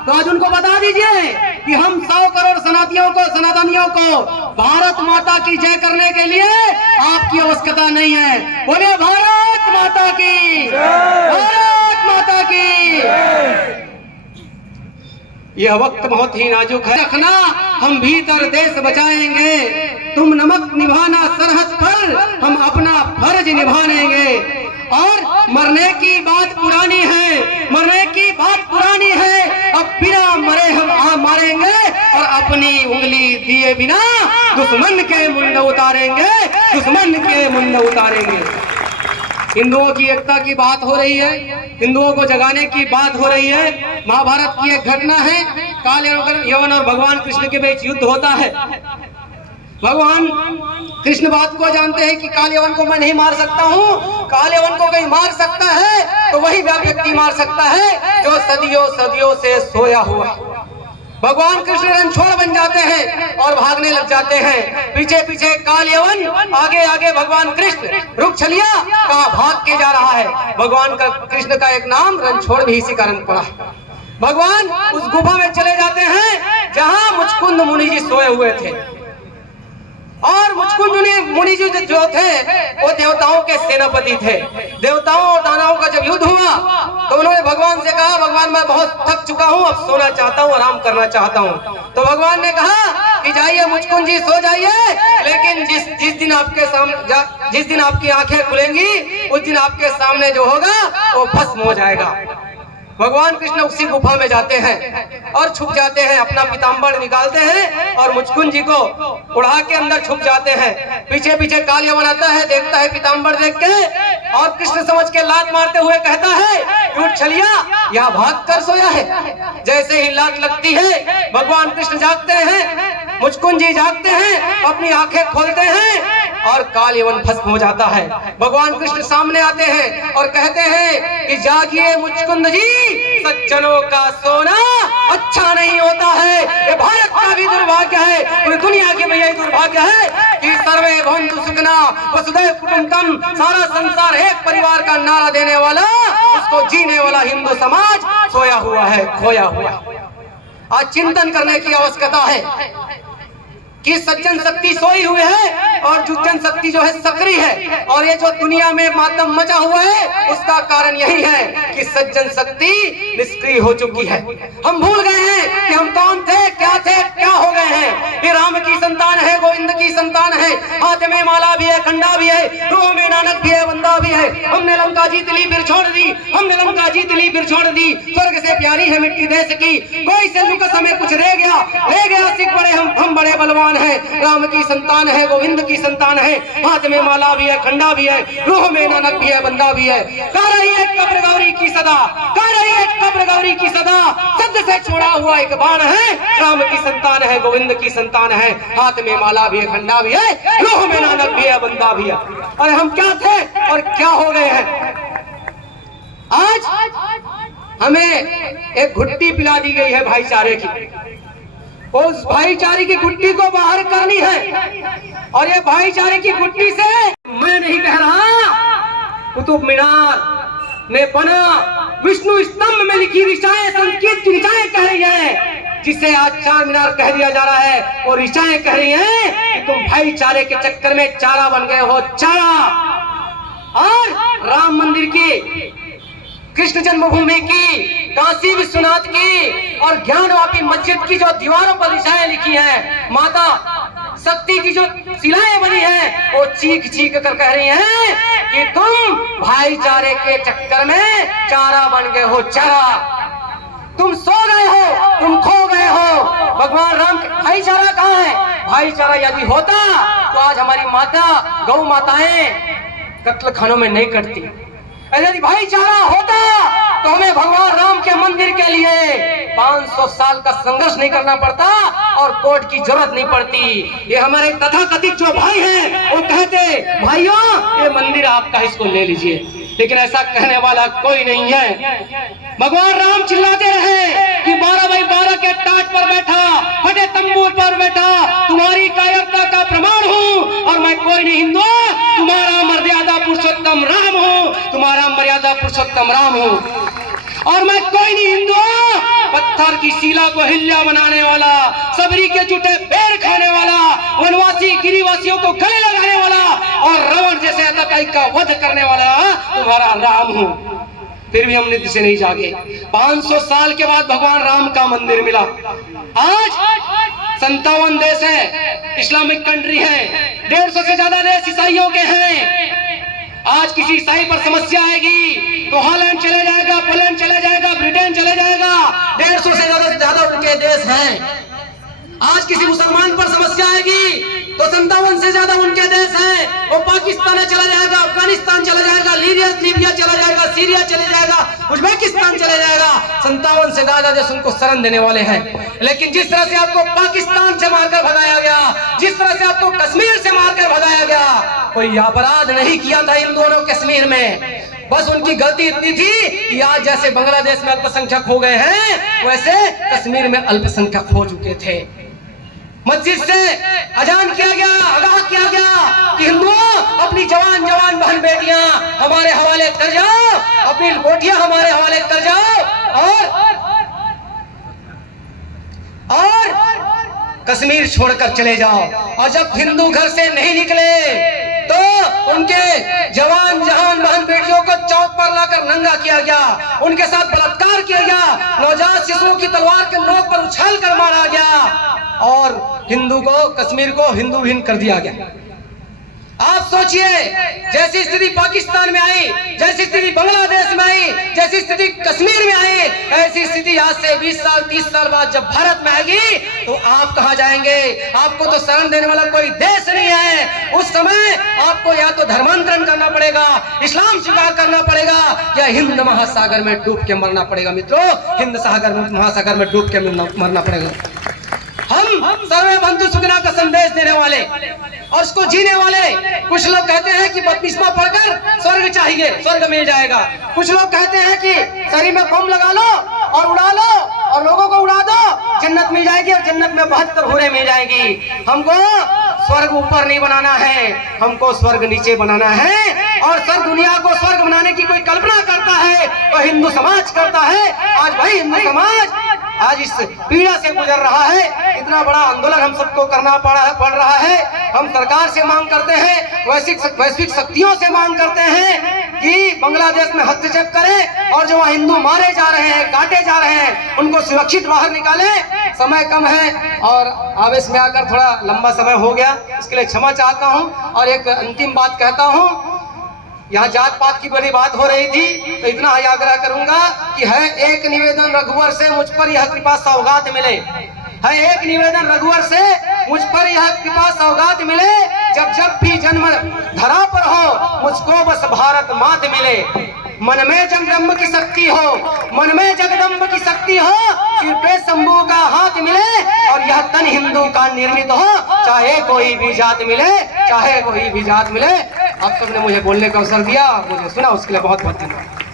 तो आज उनको बता दीजिए कि हम 100 करोड़ सनातनियों को भारत माता की जय करने के लिए आपकी आवश्यकता नहीं है। बोलिए भारत माता की, भारत माता की। यह वक्त बहुत ही नाजुक है, रखना हम भीतर देश बचाएंगे, तुम नमक निभाना सरहद पर, हम अपना फर्ज निभाएंगे। और मरने की बात पुरानी है, मरने की बात पुरानी है, अब बिना मरे हम मारेंगे और अपनी उंगली दिए बिना दुश्मन के मुंड उतारेंगे, दुश्मन के मुंड उतारेंगे। हिंदुओं की एकता की बात हो रही है, हिंदुओं को जगाने की बात हो रही है। महाभारत की एक घटना है, काल यवन और भगवान कृष्ण के बीच युद्ध होता है। भगवान कृष्ण बात को जानते हैं कि काल यवन को मैं नहीं मार सकता हूँ, काल यवन को कोई मार सकता है तो वही व्यक्ति मार सकता है जो सदियों सदियों से सोया हुआ। भगवान कृष्ण रणछोड़ बन जाते हैं और भागने लग जाते हैं। पीछे पीछे काल यवन, आगे आगे भगवान कृष्ण। रुक चलिया कहाँ भाग के जा रहा है। भगवान का कृष्ण का एक नाम रणछोड़ भी इसी कारण पड़ा। भगवान उस गुफा में चले जाते हैं जहाँ मुचकुंद मुनि जी सोए हुए थे। और मुचकुंद मुनि जी जो थे वो देवताओं के सेनापति थे। देवताओं और दानवों का जब युद्ध हुआ तो उन्होंने भगवान से कहा, भगवान मैं बहुत थक चुका हूँ, अब सोना चाहता हूँ, आराम करना चाहता हूँ। तो भगवान ने कहा कि जाइए मुचकुंद जी सो जाइए, लेकिन जिस दिन आपके सामने, जिस दिन आपकी आंखें खुलेंगी उस दिन आपके सामने जो होगा वो भस्म हो जाएगा। भगवान कृष्ण उसी गुफा में जाते हैं और छुप जाते हैं, अपना पीताम्बर निकालते हैं और मुचकुंद जी को उड़ा के अंदर छुप जाते हैं। पीछे पीछे काल यवन आता है, देखता है पीताम्बर देख के और कृष्ण समझ के लात मारते हुए कहता है, उठ चलिया, यहाँ भाग कर सोया है। जैसे ही लात लगती है भगवान कृष्ण जागते हैं, मुचकुंद जी जागते हैं, अपनी आंखें खोलते हैं और काल यवन भस्म हो जाता है। भगवान कृष्ण सामने आते हैं और कहते हैं कि जागिए मुचकुंद जी, सज्जनों का सोना अच्छा नहीं होता है। ये भारत का भी दुर्भाग्य है, पूरी दुनिया के भी यही दुर्भाग्य है कि सर्वे भवन्तु सुखिनः वसुधैव कुटुम्बकम्, सारा संसार एक परिवार का नारा देने वाला, उसको जीने वाला हिंदू समाज सोया हुआ है, खोया हुआ। आज चिंतन करने की आवश्यकता है कि सज्जन शक्ति सोई हुई है और जुज्जन शक्ति जो है सक्रिय है। और ये जो दुनिया में मातम मचा हुआ है उसका कारण यही है कि सज्जन शक्ति निष्क्रिय हो चुकी है। हम भूल गए हैं कि हम कौन थे, क्या हो गए हैं। ये राम की संतान है, गोविंद की संतान है, हाथ में माला भी है, खंडा भी है, रूह में नानक भी है, बंदा भी है। हमने लंका जीत ली फिर छोड़ दी, हमने लंका जीत ली फिर छोड़ दी। स्वर्ग से प्यारी है मिट्टी देश की, कोई सेल्यूकस हमें कुछ रह गया, सिख बड़े हम बड़े बलवान है। राम की संतान है, गोविंद की संतान है, हाथ में माला भी है, खंडा भी है, रूह में नानक भी है, बंदा भी है। कह रही है कब्र गौरी की सदा, कह रही है कब्र गौरी की सदा, शब्द से छोड़ा हुआ एक बाण है। राम की संतान है, गोविंद की संतान है, हाथ में माला भी है, खंडा भी है, रूह में नानक भी है, बंदा भी है। अरे हम क्या थे और क्या हो गए हैं। आज हमें एक घुट्टी पिला दी गई है भाईचारे की, उस भाईचारे की गुट्टी को बाहर करनी है। और ये भाईचारे की गुट्टी से मैं नहीं कह रहा, कुतुब मीनार में बना विष्णु स्तंभ में लिखी ऋचाएं, संस्कृत की ऋचाएं कह रही है, जिसे आज चार मीनार कह दिया जा रहा है। और ऋचाएं कह रही हैं कि तुम भाईचारे के चक्कर में चारा बन गए हो, चारा। और राम मंदिर की, कृष्ण जन्मभूमि की, काशी विश्वनाथ की और ज्ञानवापी मस्जिद की जो दीवारों पर ऋचाएं लिखी हैं, माता शक्ति की जो शिलाएं बनी हैं, वो चीख चीख कर कह रही हैं कि तुम भाईचारे के चक्कर में चारा बन गए हो, चारा। तुम सो गए हो, तुम खो गए हो। भगवान राम भाईचारा कहाँ है? भाईचारा यदि होता तो आज हमारी माता, गौ माताएं कत्ल खानों में नहीं कटती। यदि भाईचारा होता तो हमें भगवान राम के मंदिर के लिए 500 साल का संघर्ष नहीं करना पड़ता और कोर्ट की जरूरत नहीं पड़ती। ये हमारे तथाकथित जो भाई हैं वो कहते, भाइयों ये मंदिर आपका, इसको ले लीजिए। लेकिन ऐसा कहने वाला कोई नहीं है। भगवान राम चिल्लाते रहे कि 12x12 के टाट पर बैठा, फटे तंबू पर बैठा, तुम्हारी कायरता का प्रमाण हूँ और मैं कोई नहीं हिंदू, तुम्हारा मर्यादा पुरुषोत्तम राम हूँ, तुम्हारा मर्यादा पुरुषोत्तम राम हूँ। और मैं कोई नहीं हिंदू, पत्थर की शिला को हिल्ला बनाने वाला, सबरी के जूठे पैर खाने वाला, वनवासी गिरिवासियों को गले लगाने वाला और रावण जैसे आतताई का वध करने वाला तुम्हारा राम हूं। फिर भी हम निद्र से नहीं जागे। 500 साल के बाद भगवान राम का मंदिर मिला। आज 57 देश है, इस्लामिक कंट्री है, 150 से ज्यादा देश ईसाइयों के हैं। आज किसी ईसाई पर समस्या आएगी तो हॉलैंड चले जाएगा, पोलैंड चले जाएगा, ब्रिटेन चले जाएगा। 150 से ज्यादा उनके देश हैं। आज किसी मुसलमान पर समस्या आएगी तो 57 से ज्यादा उनके देश हैं। वो पाकिस्तान चला जाएगा, अफगानिस्तान चला जाएगा, लीबिया चला जाएगा, सीरिया चले जाएगा, उज्बेकिस्तान चले जाएगा। 57 से ज्यादा देश उनको शरण देने वाले हैं। लेकिन जिस तरह से आपको पाकिस्तान से मारकर भगाया गया, जिस तरह से आपको कश्मीर से मारकर भगाया गया, कोई अपराध नहीं किया था इन दोनों कश्मीर में। बस उनकी गलती इतनी थी कि आज जैसे बांग्लादेश में अल्पसंख्यक हो गए हैं, वैसे कश्मीर में अल्पसंख्यक हो चुके थे। मस्जिद से अजान किया गया, आगाह किया गया कि हिंदुओं अपनी जवान बहन बेटियां हमारे हवाले कर जाओ, अपनी कोठियां हमारे हवाले कर जाओ और कश्मीर छोड़कर चले जाओ। और जब हिंदू घर से नहीं निकले तो उनके जवान बहन बेटियों को चौक पर लाकर नंगा किया गया, उनके साथ बलात्कार किया गया, नवजात शिशुओं की तलवार के नोक पर उछाल कर मारा गया और हिंदू को, कश्मीर को हिंदू विहीन कर दिया गया। आप सोचिए, जैसी स्थिति पाकिस्तान में आई, जैसी स्थिति बांग्लादेश में आई, जैसी स्थिति कश्मीर में आई, ऐसी स्थिति आज से 20 साल 30 साल बाद जब भारत में आएगी तो आप कहां जाएंगे? आपको तो शरण देने वाला कोई देश नहीं है। उस समय आपको या तो धर्मांतरण करना पड़ेगा, इस्लाम स्वीकार करना पड़ेगा, या हिंद महासागर में डूब के मरना पड़ेगा। मित्रों, हिंद महासागर में डूब के मरना पड़ेगा। हम सर्वे बंधु सुखना का संदेश देने वाले और उसको जीने वाले। कुछ लोग कहते हैं कि बपतिस्मा पढ़कर स्वर्ग चाहिए, स्वर्ग मिल जाएगा। कुछ लोग कहते हैं कि शरीर में बम लगा लो और उड़ा लो और लोगों को उड़ा दो, जन्नत मिल जाएगी और जन्नत में 72 हूरें मिल जाएगी। हमको स्वर्ग ऊपर नहीं बनाना है, हमको स्वर्ग नीचे बनाना है। और सर दुनिया को स्वर्ग बनाने की कोई कल्पना करता है तो हिंदू समाज करता है। आज भाई हिंदू समाज आज इस पीड़ा से गुजर रहा है। इतना बड़ा आंदोलन हम सबको करना पड़ रहा है। हम सरकार से मांग करते हैं, वैश्विक शक्तियों से मांग करते हैं कि बांग्लादेश में हस्तक्षेप करें और जो वहाँ हिंदू मारे जा रहे हैं, काटे जा रहे हैं, उनको सुरक्षित बाहर निकालें। समय कम है और आवेश में आकर थोड़ा लंबा समय हो गया, इसके लिए क्षमा चाहता हूँ। और एक अंतिम बात कहता हूँ, यहाँ जात पात की बड़ी बात हो रही थी तो इतना ही आग्रह करूंगा कि है एक निवेदन रघुवर से मुझ पर यह कृपा सौगात मिले, है एक निवेदन रघुवर से मुझ पर यह कृपा सौगात मिले, जब भी जन्म धरा पर हो मुझको बस भारत मात मिले। मन में जगदम्ब की शक्ति हो, मन में जगदम्ब की शक्ति हो, सिर पे शंभू का हाथ मिले और यह तन हिंदू का निर्मित हो, चाहे कोई भी जात मिले, चाहे कोई भी जात मिले। आप सबने मुझे बोलने का अवसर दिया, मुझे सुना, उसके लिए बहुत बहुत धन्यवाद।